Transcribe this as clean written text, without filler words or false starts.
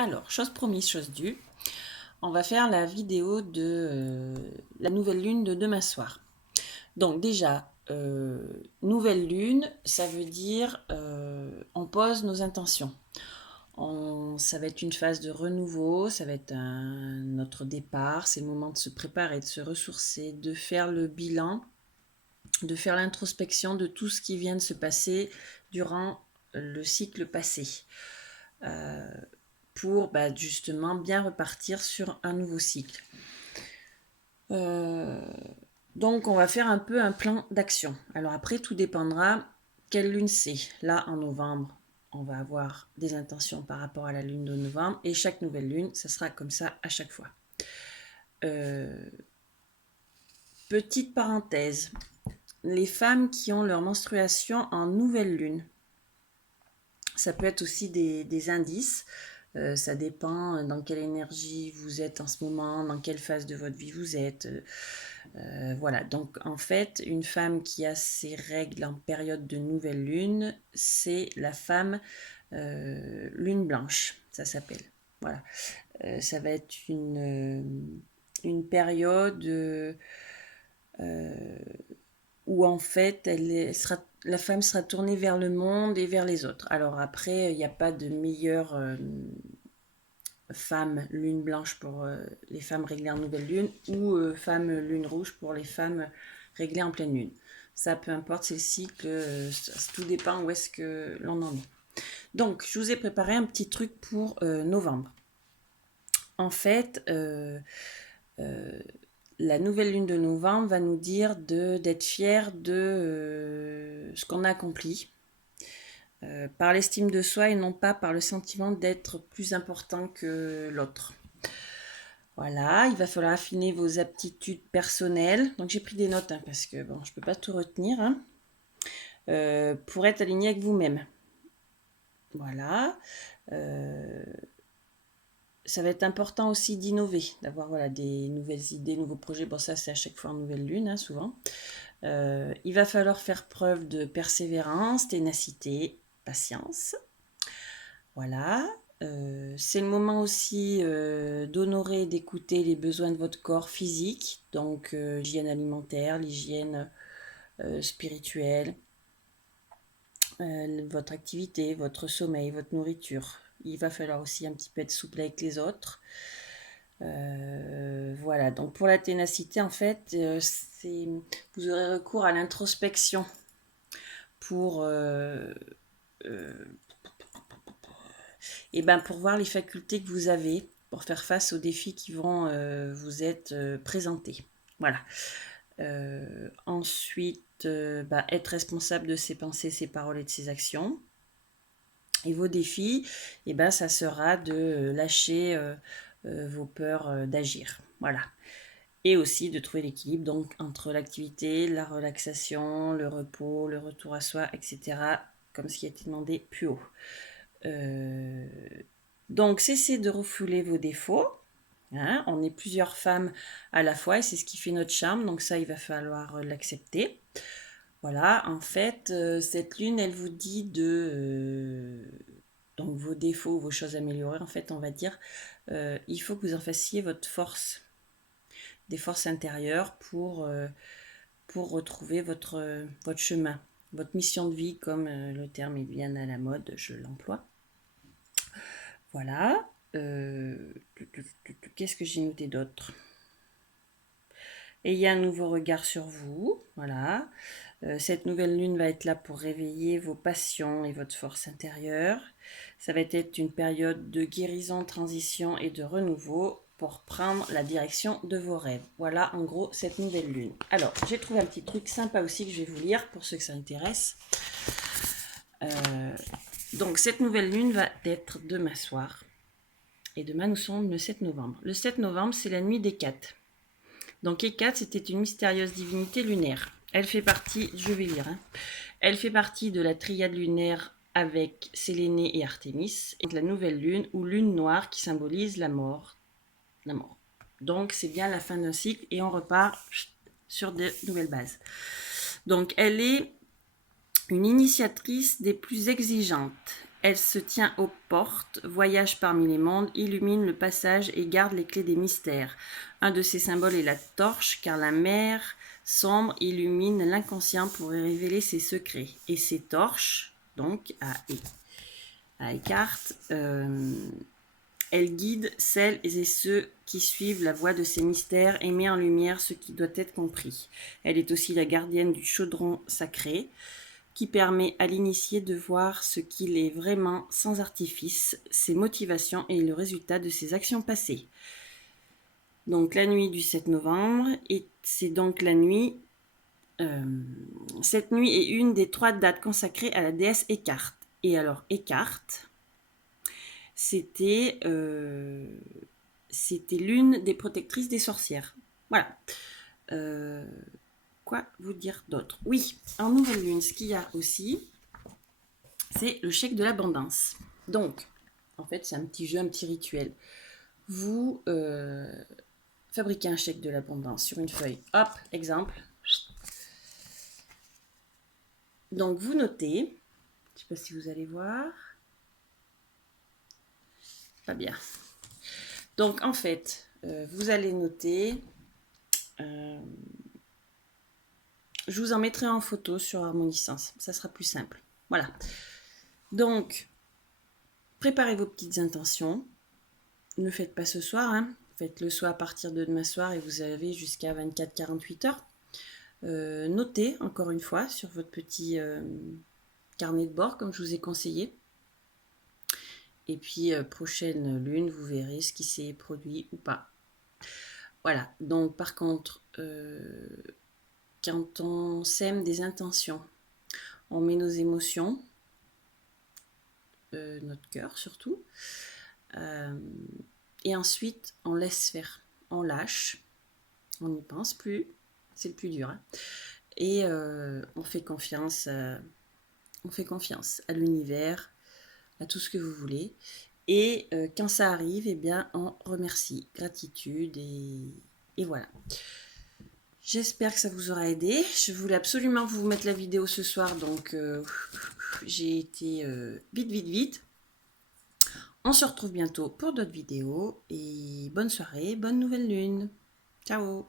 Alors, chose promise, chose due, on va faire la vidéo de la nouvelle lune de demain soir. Donc déjà, nouvelle lune, ça veut dire on pose nos intentions. Ça va être une phase de renouveau, ça va être notre départ, c'est le moment de se préparer, de se ressourcer, de faire le bilan, de faire l'introspection de tout ce qui vient de se passer durant le cycle passé. Pour justement bien repartir sur un nouveau cycle. Donc on va faire un peu un plan d'action. Alors après, tout dépendra quelle lune c'est. Là, en novembre, on va avoir des intentions par rapport à la lune de novembre, et chaque nouvelle lune, ça sera comme ça à chaque fois. Petite parenthèse, les femmes qui ont leur menstruation en nouvelle lune, ça peut être aussi des indices. Ça dépend dans quelle énergie vous êtes en ce moment, dans quelle phase de votre vie vous êtes. Voilà, donc en fait, une femme qui a ses règles en période de nouvelle lune, c'est la femme lune blanche, ça s'appelle. Voilà, ça va être une période où en fait la femme sera tournée vers le monde et vers les autres. Alors après, il n'y a pas de meilleure femme lune blanche pour les femmes réglées en nouvelle lune, ou femme lune rouge pour les femmes réglées en pleine lune. Ça, peu importe, c'est le cycle, tout dépend où est-ce que l'on en est. Donc, je vous ai préparé un petit truc pour novembre. En fait, la nouvelle lune de novembre va nous dire d'être fiers de ce qu'on a accompli, par l'estime de soi et non pas par le sentiment d'être plus important que l'autre. Voilà, il va falloir affiner vos aptitudes personnelles. Donc j'ai pris des notes parce que bon, je ne peux pas tout retenir. Pour être aligné avec vous-même. Voilà. Ça va être important aussi d'innover, d'avoir des nouvelles idées, nouveaux projets. Bon, ça c'est à chaque fois en nouvelle lune, souvent. Il va falloir faire preuve de persévérance, ténacité, patience. Voilà. C'est le moment aussi d'honorer et d'écouter les besoins de votre corps physique, donc l'hygiène alimentaire, l'hygiène spirituelle, votre activité, votre sommeil, votre nourriture. Il va falloir aussi un petit peu être souple avec les autres. Voilà, donc pour la ténacité, en fait, vous aurez recours à l'introspection pour pour voir les facultés que vous avez pour faire face aux défis qui vont vous être présentés. Voilà. Ensuite, être responsable de ses pensées, ses paroles et de ses actions. Et vos défis, ça sera de lâcher vos peurs d'agir. Voilà. Et aussi de trouver l'équilibre donc entre l'activité, la relaxation, le repos, le retour à soi, etc. Comme ce qui a été demandé plus haut. Donc, cessez de refouler vos défauts. On est plusieurs femmes à la fois et c'est ce qui fait notre charme. Donc ça, il va falloir l'accepter. Voilà, en fait, cette lune, elle vous dit donc vos défauts, vos choses améliorées, en fait, on va dire, il faut que vous en fassiez votre force, des forces intérieures pour retrouver votre chemin, votre mission de vie, comme le terme est bien à la mode, je l'emploie. Voilà. Qu'est-ce que j'ai noté d'autre ? Ayez un nouveau regard sur vous. Voilà. Cette nouvelle lune va être là pour réveiller vos passions et votre force intérieure. Ça va être une période de guérison, transition et de renouveau pour prendre la direction de vos rêves. Voilà en gros cette nouvelle lune. Alors, j'ai trouvé un petit truc sympa aussi que je vais vous lire pour ceux que ça intéresse. Donc, cette nouvelle lune va être demain soir. Et demain, nous sommes le 7 novembre. Le 7 novembre, c'est la nuit d'Hécate. Donc Hécate, c'était une mystérieuse divinité lunaire. Elle fait partie, je vais lire, elle fait partie de la triade lunaire avec Sélénée et Artémis, et de la nouvelle lune ou lune noire qui symbolise la mort. La mort. Donc c'est bien la fin d'un cycle et on repart sur de nouvelles bases. Donc elle est une initiatrice des plus exigeantes. Elle se tient aux portes, voyage parmi les mondes, illumine le passage et garde les clés des mystères. Un de ses symboles est la torche, car la mer sombre illumine l'inconscient pour y révéler ses secrets. Et ces torches, donc à Eckhart, elle guide celles et ceux qui suivent la voie de ces mystères et met en lumière ce qui doit être compris. Elle est aussi la gardienne du chaudron sacré, qui permet à l'initié de voir ce qu'il est vraiment sans artifice, ses motivations et le résultat de ses actions passées. Donc la nuit du 7 novembre, et c'est donc la nuit. Cette nuit est une des 3 dates consacrées à la déesse Eckhart. Et alors Eckhart, c'était l'une des protectrices des sorcières. Voilà. Quoi vous dire d'autre? Oui, en nouvelle lune, ce qu'il y a aussi, c'est le chèque de l'abondance. Donc, en fait, c'est un petit jeu, un petit rituel. Vous fabriquez un chèque de l'abondance sur une feuille. Hop, exemple. Donc, vous notez. Je ne sais pas si vous allez voir. Pas bien. Donc, en fait, vous allez noter. Je vous en mettrai en photo sur Harmonisance. Ça sera plus simple. Voilà. Donc, préparez vos petites intentions. Ne faites pas ce soir. Faites-le soit à partir de demain soir et vous avez jusqu'à 24-48 heures. Notez encore une fois sur votre petit carnet de bord comme je vous ai conseillé. Et puis prochaine lune, vous verrez ce qui s'est produit ou pas. Voilà, donc par contre, quand on sème des intentions, on met nos émotions, notre cœur surtout, et ensuite on laisse faire, on lâche, on n'y pense plus, c'est le plus dur, et on fait confiance à l'univers, à tout ce que vous voulez. Et quand ça arrive, eh bien, on remercie. Gratitude et voilà. J'espère que ça vous aura aidé. Je voulais absolument vous mettre la vidéo ce soir, donc j'ai été vite. On se retrouve bientôt pour d'autres vidéos et bonne soirée, bonne nouvelle lune. Ciao!